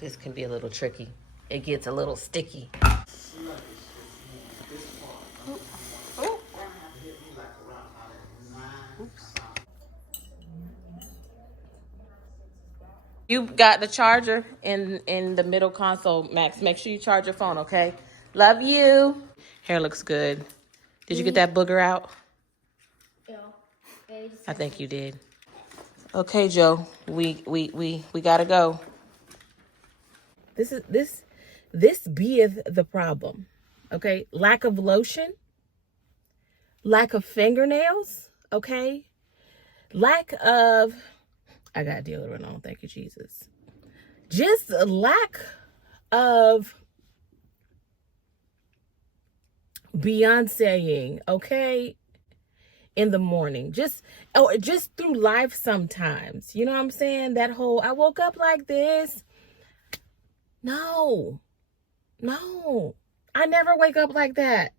This can be a little tricky. It gets a little sticky. You got the charger in the middle console, Max. Make sure you charge your phone, okay? Love you. Hair looks good. Did you get that booger out? I think you did. Okay, Joe. We gotta go. This beeth the problem. Okay? Lack of lotion, lack of fingernails, okay? Lack of I got deodorant on, thank you, Jesus. Just a lack of Beyonceing, okay, in the morning. Just through life sometimes. You know what I'm saying? That whole, I woke up like this. No. I never wake up like that.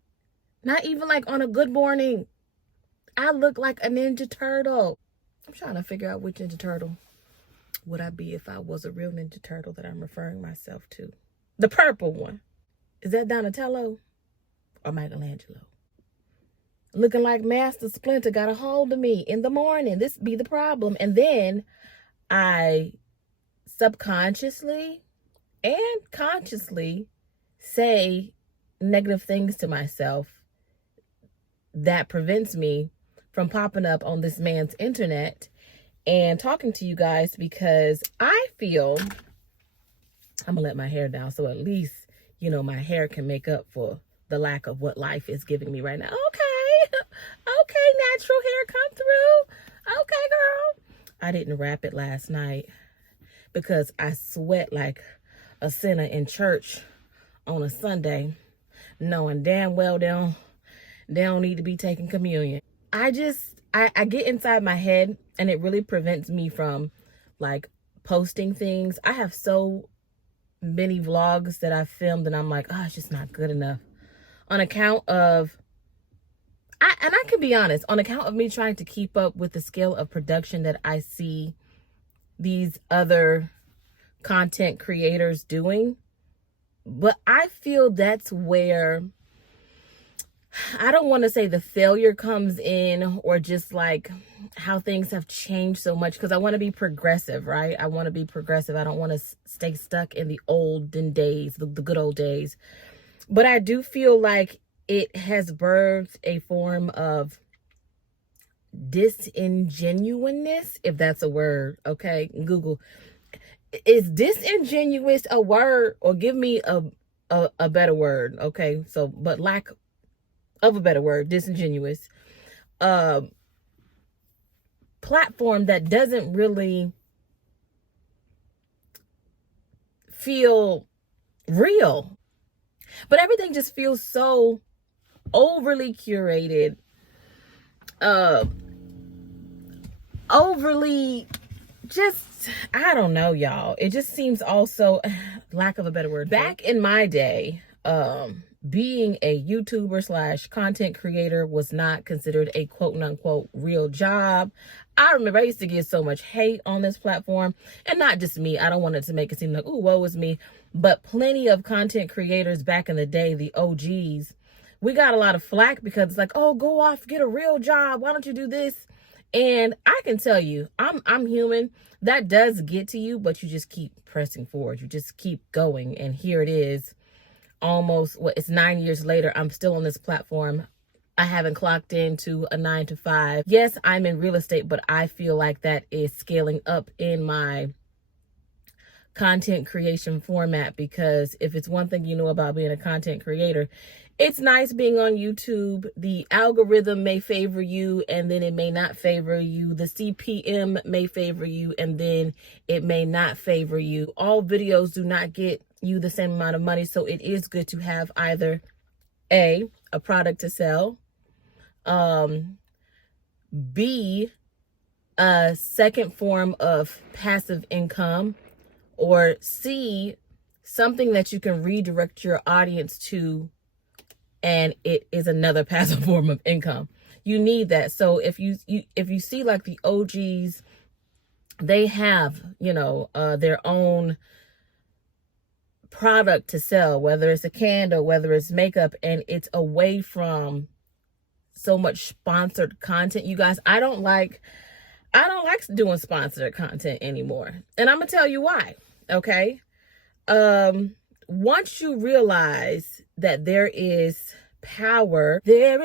Not even like on a good morning. I look like a Ninja Turtle. I'm trying to figure out which Ninja Turtle would I be if I was a real Ninja Turtle that I'm referring myself to. The purple one. Is that Donatello or Michelangelo? Looking like Master Splinter got a hold of me in the morning. This be the problem. And then I subconsciously and consciously say negative things to myself that prevents me from popping up on this man's internet and talking to you guys, because I feel I'm gonna let my hair down so at least, you know, my hair can make up for the lack of what life is giving me right now. Okay, natural hair come through. Okay, girl. I didn't wrap it last night because I sweat like a sinner in church on a Sunday, knowing damn well they don't need to be taking communion. I get inside my head and it really prevents me from like posting things. I have so many vlogs that I've filmed and I'm like, oh, it's just not good enough. On account of, I can be honest, on account of me trying to keep up with the scale of production that I see these other content creators doing. But I feel that's where, I don't want to say the failure comes in, or just like how things have changed so much, because I want to be progressive, right? I want to be progressive. I don't want to stay stuck in the olden days, the good old days. But I do feel like it has birthed a form of disingenuousness, if that's a word. Okay, Google. Is disingenuous a word? Or give me a better word. Okay, so, but lack of a better word, disingenuous. Platform that doesn't really feel real. But everything just feels so overly curated, overly just, I don't know, y'all. It just seems also, lack of a better word. Back in my day, being a YouTuber / content creator was not considered a quote unquote real job. I remember I used to get so much hate on this platform, and not just me. I don't want it to make it seem like, ooh, woe is me, but plenty of content creators back in the day, the OGs, we got a lot of flack because it's like, oh, go off, get a real job. Why don't you do this? And I can tell you, I'm human. That does get to you, but you just keep pressing forward. You just keep going. And here it is, almost, it's 9 years later. I'm still on this platform. I haven't clocked into a 9 to 5. Yes, I'm in real estate, but I feel like that is scaling up in my content creation format, because if it's one thing you know about being a content creator, it's nice being on YouTube. The algorithm may favor you and then it may not favor you. The CPM may favor you and then it may not favor you. All videos do not get you the same amount of money, so it is good to have either a product to sell, B, a second form of passive income, or C, something that you can redirect your audience to, and it is another passive form of income. You need that. So if you see like the OGs, they have, you know, their own product to sell, whether it's a candle, whether it's makeup, and it's away from so much sponsored content. You guys, I don't like doing sponsored content anymore. And I'm gonna tell you why. Okay. Once you realize that there is power in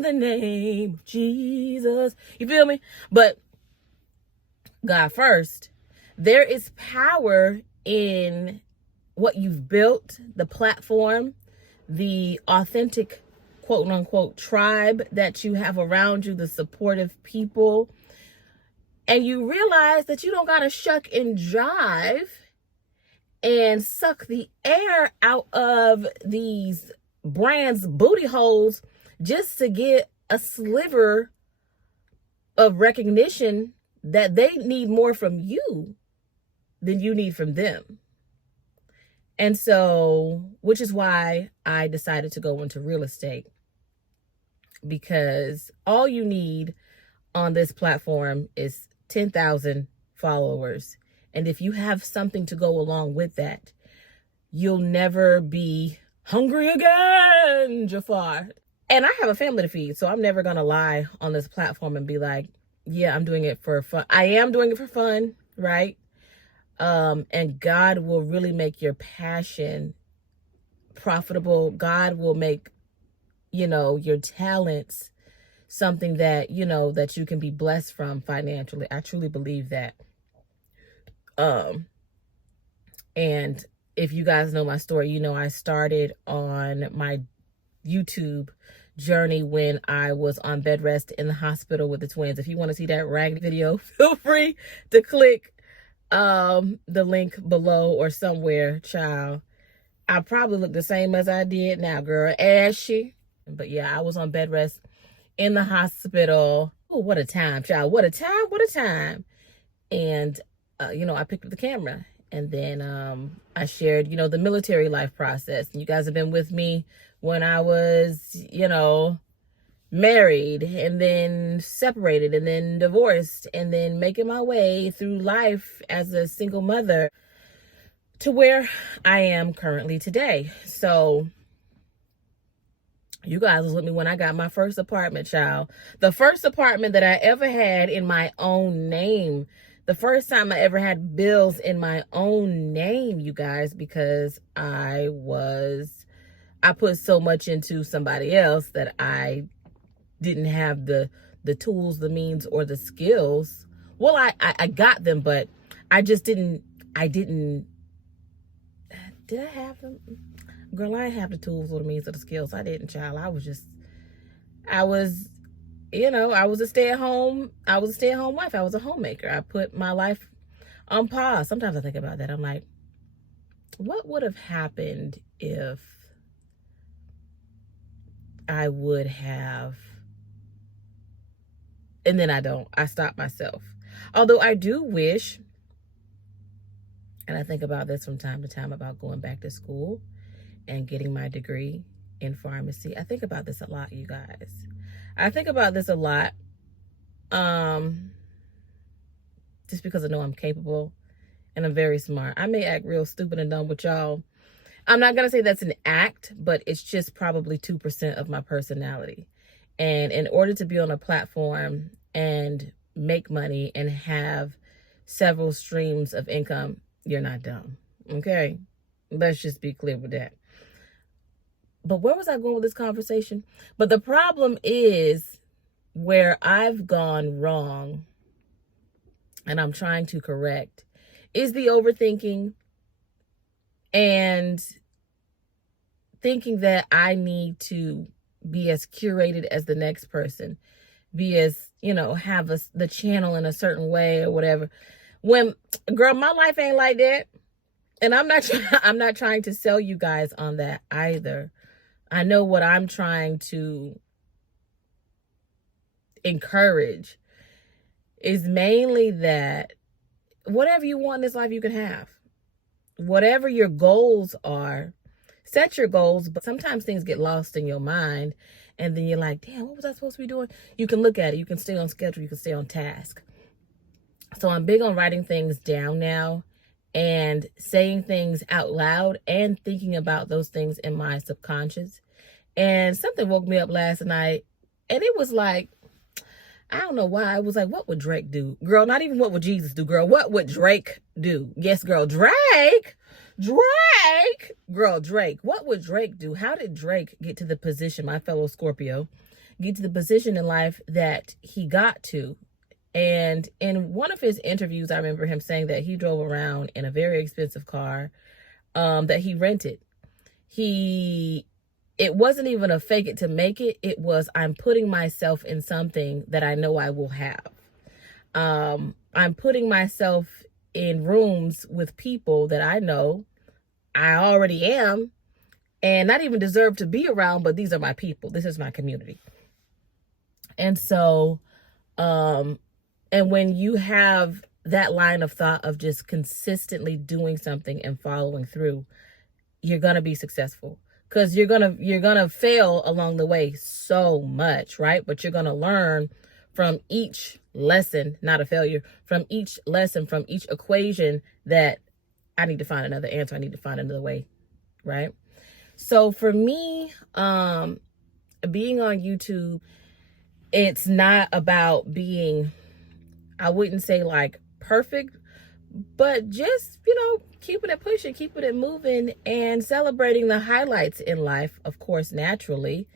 the name of Jesus. You feel me? But God first. There is power in what you've built, the platform, the authentic, quote unquote, tribe that you have around you, the supportive people. And you realize that you don't got to shuck and jive and suck the air out of these brands' booty holes just to get a sliver of recognition that they need more from you than you need from them. And so, which is why I decided to go into real estate, because all you need on this platform is 10,000 followers. And if you have something to go along with that, you'll never be hungry again, Jafar. And I have a family to feed, so I'm never going to lie on this platform and be like, yeah, I'm doing it for fun. I am doing it for fun, right? And God will really make your passion profitable. God will make, your talents something that, that you can be blessed from financially. I truly believe that. And if you guys know my story, I started on my YouTube journey when I was on bed rest in the hospital with the twins. If you want to see that raggedy video, feel free to click the link below or somewhere, child. I probably look the same as I did now, girl. Ashy. But yeah, I was on bed rest in the hospital. Oh, what a time, child. What a time. And, I picked up the camera and then I shared, the military life process. And you guys have been with me when I was, married and then separated and then divorced and then making my way through life as a single mother to where I am currently today. So you guys was with me when I got my first apartment, child. The first apartment that I ever had in my own name. The first time I ever had bills in my own name, you guys, because I put so much into somebody else that I didn't have the tools, the means, or the skills. Well, I got them, but I just didn't, did I have them? Girl, I didn't have the tools or the means or the skills. I didn't, child. I was a stay-at-home wife. I was a homemaker. I put my life on pause. Sometimes I think about that. I'm like, what would have happened if I would have, and then I stop myself. Although I do wish, and I think about this from time to time about going back to school and getting my degree in pharmacy. I think about this a lot, you guys. I think about this a lot just because I know I'm capable and I'm very smart. I may act real stupid and dumb with y'all. I'm not going to say that's an act, but it's just probably 2% of my personality. And in order to be on a platform and make money and have several streams of income, you're not dumb. Okay? Let's just be clear with that. But where was I going with this conversation? But the problem is where I've gone wrong and I'm trying to correct is the overthinking and thinking that I need to be as curated as the next person, be as, have the channel in a certain way or whatever. When, girl, my life ain't like that. And I'm not trying to sell you guys on that either. I know what I'm trying to encourage is mainly that whatever you want in this life, you can have. Whatever your goals are, set your goals, but sometimes things get lost in your mind and then you're like, damn, what was I supposed to be doing? You can look at it. You can stay on schedule. You can stay on task. So I'm big on writing things down now and saying things out loud and thinking about those things in my subconscious. And something woke me up last night, and it was like, I don't know why. I was like, what would Drake do? Girl, not even what would Jesus do, girl. What would Drake do? Yes, girl, Drake. Drake. Girl, Drake. What would Drake do? How did Drake get to the position, my fellow Scorpio, get to the position in life that he got to? And in one of his interviews, I remember him saying that he drove around in a very expensive car that he rented. It wasn't even a fake it to make it. It was, I'm putting myself in something that I know I will have. I'm putting myself in rooms with people that I know I already am and not even deserve to be around, but these are my people. This is my community. And so, and when you have that line of thought of just consistently doing something and following through, you're going to be successful. Because you're gonna fail along the way so much, right? But you're gonna learn from each lesson, not a failure, from each lesson, from each equation that I need to find another answer. I need to find another way, right? So for me, being on YouTube, it's not about being, I wouldn't say like perfect, but just, keeping it pushing, keeping it moving, and celebrating the highlights in life, of course, naturally,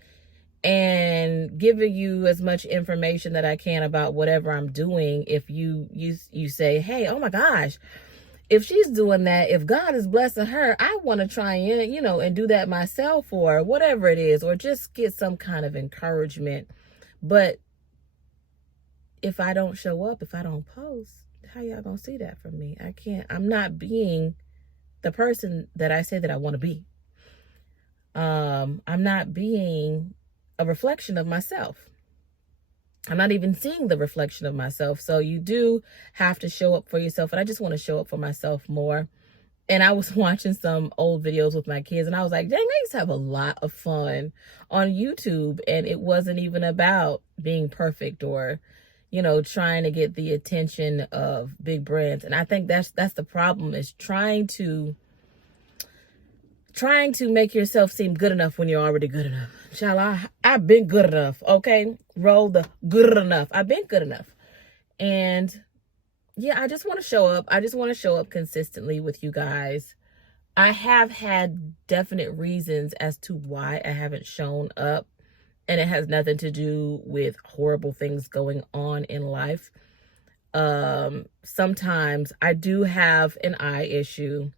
and giving you as much information that I can about whatever I'm doing. If you say, hey, oh my gosh, if she's doing that, if God is blessing her, I want to try and, and do that myself, or whatever it is, or just get some kind of encouragement. But if I don't show up, if I don't post, how y'all gonna see that from me? I'm not being the person that I say that I want to be. I'm not being a reflection of myself. I'm not even seeing the reflection of myself. So you do have to show up for yourself. And I just want to show up for myself more. And I was watching some old videos with my kids, and I was like, dang, I used to have a lot of fun on YouTube. And it wasn't even about being perfect or trying to get the attention of big brands. And I think that's the problem, is trying to make yourself seem good enough when you're already good enough. Child, I've been good enough, okay? Roll the good enough. I've been good enough. And yeah, I just want to show up. I just want to show up consistently with you guys. I have had definite reasons as to why I haven't shown up. And it has nothing to do with horrible things going on in life. Sometimes I do have an eye issue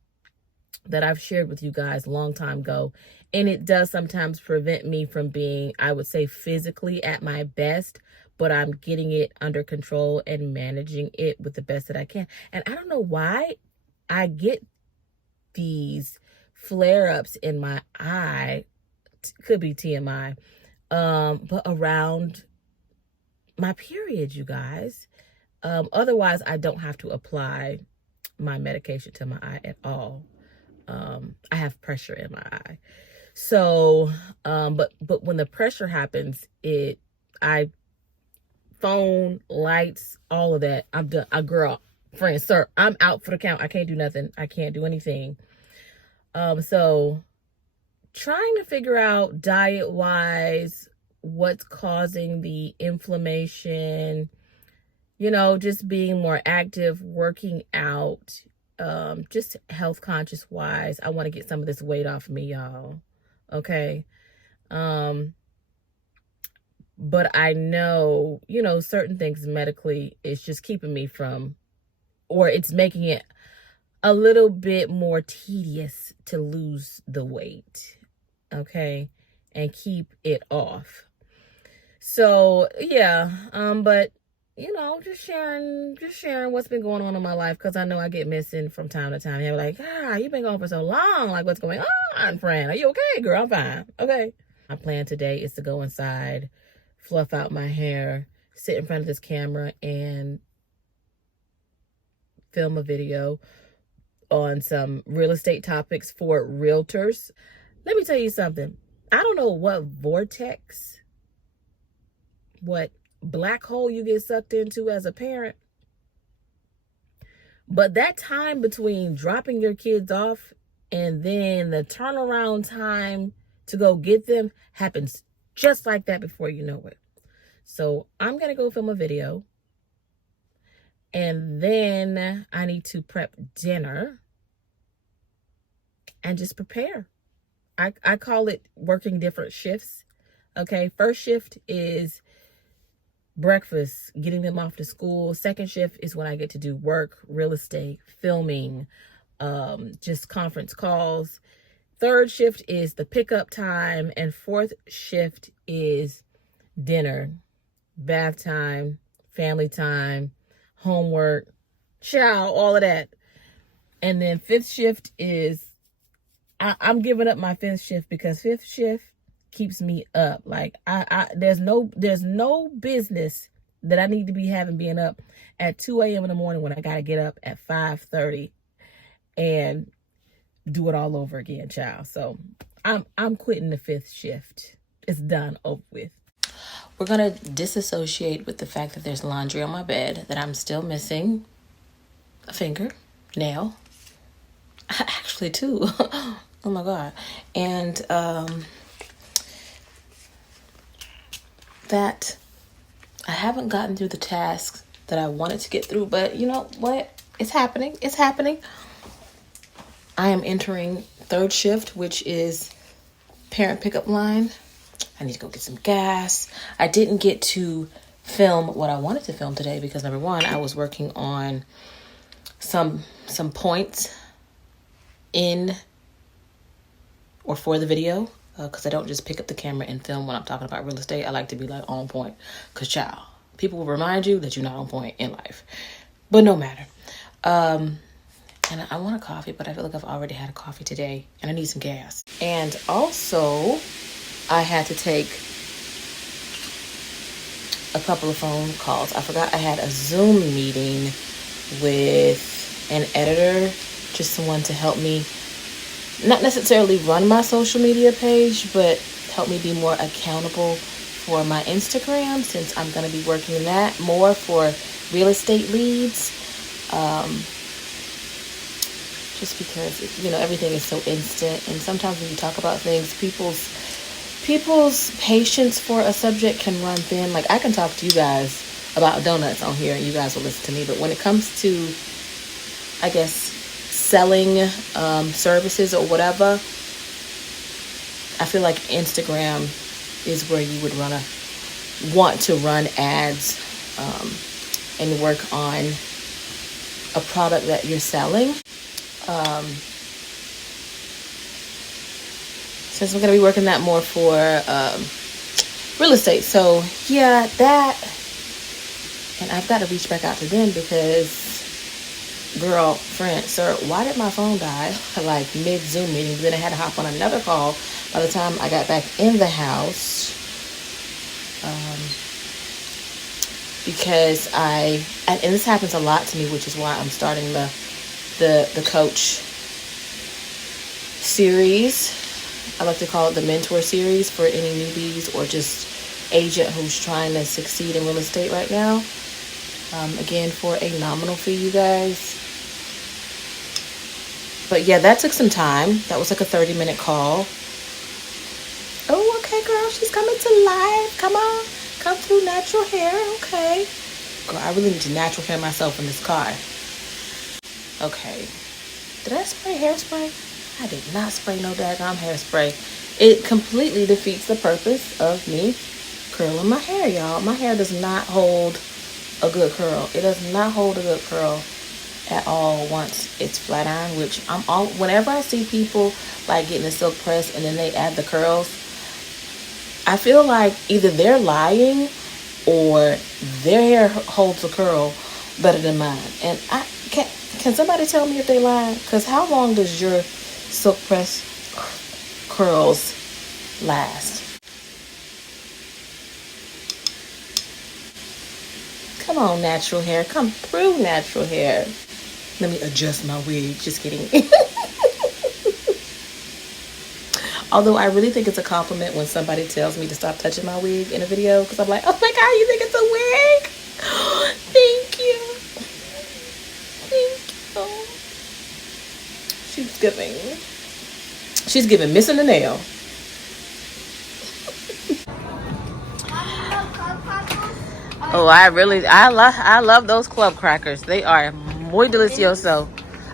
that I've shared with you guys a long time ago. And it does sometimes prevent me from being, I would say, physically at my best. But I'm getting it under control and managing it with the best that I can. And I don't know why I get these flare-ups in my eye. Could be TMI. But around my period, you guys. Otherwise, I don't have to apply my medication to my eye at all. I have pressure in my eye. So, but when the pressure happens, phone, lights, all of that, I'm done. Girl, friend, sir, I'm out for the count. I can't do nothing. I can't do anything. So trying to figure out diet-wise what's causing the inflammation, just being more active, working out, just health conscious wise. I want to get some of this weight off of me, y'all. Okay. But I know, certain things medically is just keeping me from, or it's making it a little bit more tedious to lose the weight. Okay. And keep it off. So yeah. But just sharing what's been going on in my life, because I know I get missing from time to time. You're like, you've been gone for so long. Like, what's going on, friend? Are you okay, girl? I'm fine. Okay. My plan today is to go inside, fluff out my hair, sit in front of this camera, and film a video on some real estate topics for realtors. Let me tell you something. I don't know what vortex, what black hole you get sucked into as a parent, But that time between dropping your kids off and then the turnaround time to go get them happens just like that before you know it. So I'm going to go film a video, and then I need to prep dinner and just prepare. I call it working different shifts. Okay, first shift is breakfast, getting them off to school. Second shift is when I get to do work, real estate, filming, just conference calls. Third shift is the pickup time, and fourth shift is dinner, bath time, family time, homework, chow, all of that. And then fifth shift is I'm giving up my fifth shift because fifth shift keeps me up. Like there's no business that I need to be having being up at 2 a.m. in the morning when I gotta get up at 5:30 and do it all over again, child. So I'm quitting the fifth shift. It's done, over with. We're gonna disassociate with the fact that there's laundry on my bed, that I'm still missing a finger, nail, actually two. Oh my God. And that I haven't gotten through the tasks that I wanted to get through, but you know what? It's happening. It's happening. I am entering third shift, which is parent pickup line. I need to go get some gas. I didn't get to film what I wanted to film today because, number one, I was working on some points in or for the video, because I don't just pick up the camera and film when I'm talking about real estate. I like to be like on point, because child, people will remind you that you're not on point in life, but no matter. And I want a coffee, but I feel like I've already had a coffee today and I need some gas. And also I had to take a couple of phone calls. I forgot I had a Zoom meeting with an editor, just someone to help me not necessarily run my social media page, but help me be more accountable for my Instagram, since I'm going to be working that more for real estate leads. Just because, you know, everything is so instant, and sometimes when you talk about things, people's patience for a subject can run thin. Like, I can talk to you guys about donuts on here and you guys will listen to me, but when it comes to, I guess, selling services or whatever, I feel like Instagram is where you would want to run ads and work on a product that you're selling. Since I'm going to be working that more for real estate. So yeah, that, and I've got to reach back out to them because, girlfriend, sir, why did my phone die like mid Zoom meeting? But then I had to hop on another call by the time I got back in the house, because and this happens a lot to me, which is why I'm starting the coach series. I like to call it the mentor series for any newbies or just agent who's trying to succeed in real estate right now. Again, for a nominal fee, you guys. But yeah, that took some time. That was like a 30-minute call. Oh, okay, girl, she's coming to life. Come on, come through, natural hair. Okay. Girl, I really need to natural hair myself in this car. Okay. Did I spray hairspray? I did not spray no daggone hairspray. It completely defeats the purpose of me curling my hair, y'all. My hair does not hold a good curl. It does not hold a good curl at all once it's flat iron, which whenever I see people like getting a silk press and then they add the curls, I feel like either they're lying or their hair holds a curl better than mine. And can somebody tell me if they lie? Because how long does your silk press curls last? Come on, natural hair. Come through, natural hair. Let me adjust my wig. Just kidding. Although I really think it's a compliment when somebody tells me to stop touching my wig in a video, because I'm like, oh my God, you think it's a wig? Thank you. Thank you. She's giving missing a nail. Oh, I love those club crackers. They are muy delicioso.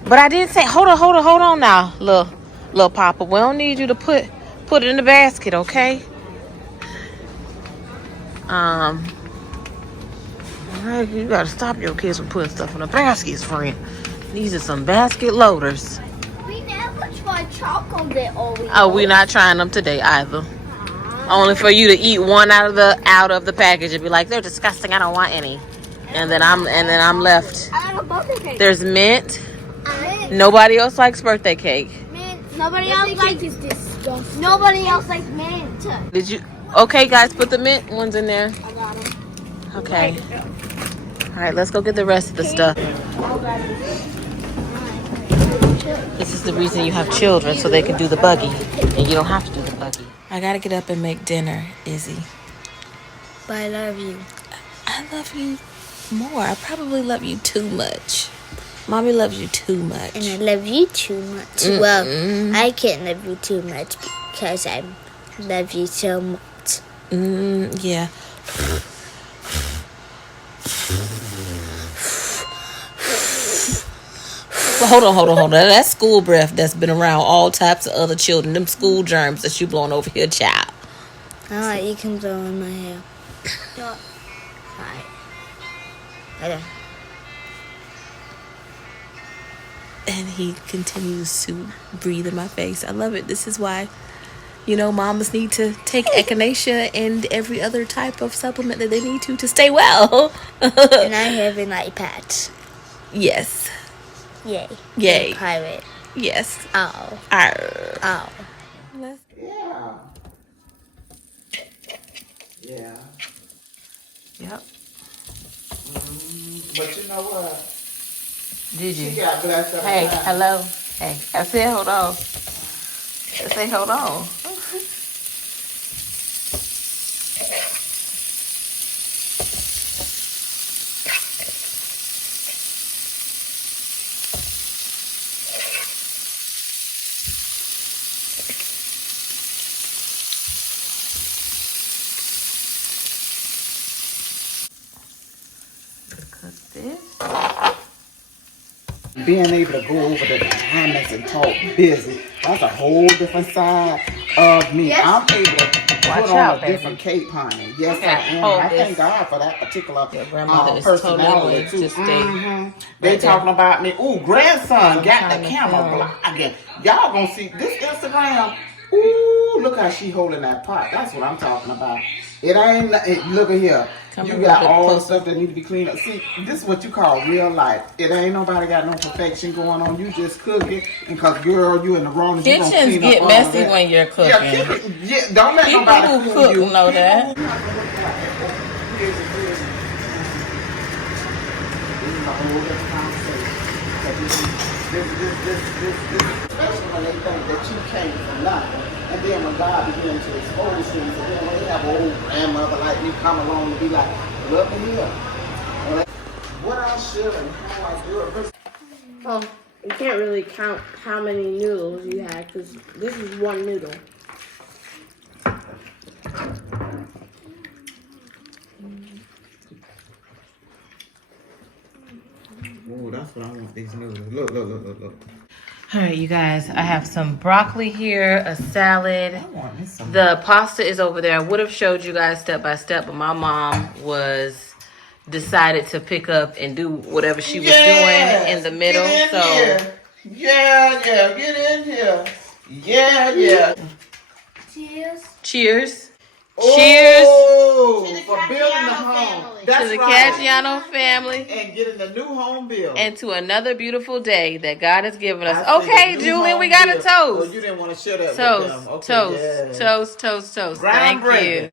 But I did say, hold on now, little Papa. We don't need you to put it in the basket, okay? All right, you gotta stop your kids from putting stuff in the baskets, friend. These are some basket loaders. We never tried chocolate Oreos. Oh, we're not trying them today either. Only for you to eat one out of the package and be like, they're disgusting. I don't want any. And then I'm left. I like a birthday cake. There's mint. Nobody else likes birthday cake. Mint. Nobody else likes disgusting. Nobody else likes mint. Did you? Okay, guys, put the mint ones in there. I got them. Okay. All right, let's go get the rest of the stuff. This is the reason you have children, so they can do the buggy, and you don't have to do the buggy. I gotta get up and make dinner, Izzy. But I love you. I love you more. I probably love you too much. Mommy loves you too much. And I love you too much. Mm-mm. Well, I can't love you too much because I love you so much. Yeah. Well, hold on. That's school breath that's been around all types of other children. Them school germs that you blowing over here, child. Alright, you can blow in my hair. Alright. And he continues to breathe in my face. I love it. This is why, mamas need to take echinacea and every other type of supplement that they need to stay well. And I have an iPad. Yes. Yay. Yay. Pirate. Yes. Oh. Arr. Oh. Yeah. Yep. But you know what? Did you? She got blessed up. Hey, hello. Hey, I said hold on. I said hold on. Cook this. Being able to go over the dynamics and talk busy, that's a whole different side of me. Yes. I'm able to put on a different cape, honey. Yes, okay, I am. I thank God for that particular personality, too. They talking about me. Ooh, grandson got the camera blocking. Y'all gonna see this Instagram. Ooh, look how she holding that pot. That's what I'm talking about. It ain't, look at here. You got all the stuff that need to be cleaned up. See, this is what you call real life. It ain't nobody got no perfection going on. You just cook it, and cause girl, you in the wrong. Kitchens get messy when you're cooking. Yeah, don't let nobody who cook you. Know that. Especially when they think that you came from nothing. And then when God begins to expose things, and then when they have an old grandmother like me come along and be like, look at here. What I should and how I do it. Well, you can't really count how many noodles you had because this is one noodle. Oh, that's what I want, these noodles. Look. All right, you guys, I have some broccoli here, a salad. I want this some. The pasta is over there. I would have showed you guys step by step, but my mom decided to pick up and do whatever she was doing in the middle. Get in here. Yeah, get in here. Yeah. Cheers. Oh, Cheers for building the home. That's to the right. Cagiano family. And getting the new home built. And to another beautiful day that God has given us. Okay, Julian, we got a toast. Well, you didn't want to share that with them. Okay, toast. Thank you.